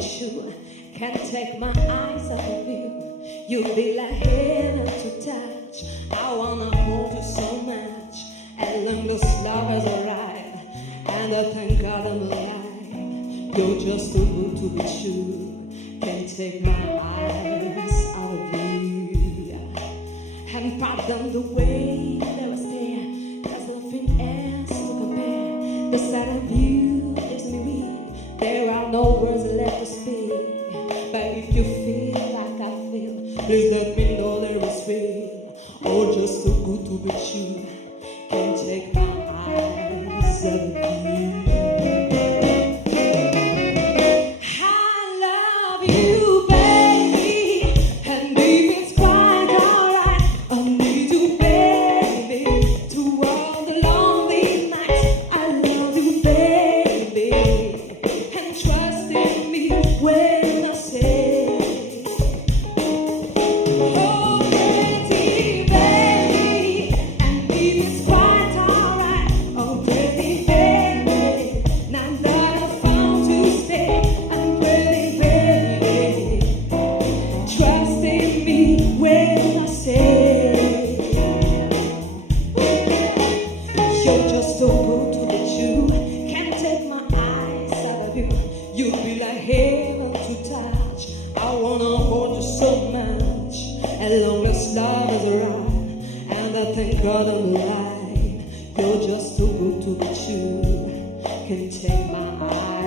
with you. Can't take my eyes off of you. You'll be like heaven to touch. I wanna hold you so much. And long this love is alright. And I thank God I'm alive. You're just too good to be true. Can't take my eyes off of you. And pardon the way that I stare. There's nothing else to compare. The sight of you gives me weak. There are no words left to speak. But if you feel like I feel, please let me know there is real. Oh, just too good to be true. Can't take my eyes off you. I love you, baby, and if it's quite alright, I need you, baby, to all the lonely nights. I love you, baby, and trust in me when I say, oh, pretty baby, and if it's quite alright, oh, pretty baby, now that I found to stay, I'm pretty baby, trust in me when I say, you're just so good to be true. Can't take my eyes out of you. You'll be like heaven to touch. I wanna hold you so much. As long as love is around, and I thank God I'm alive. You're just too good to be true. Can't take my eyes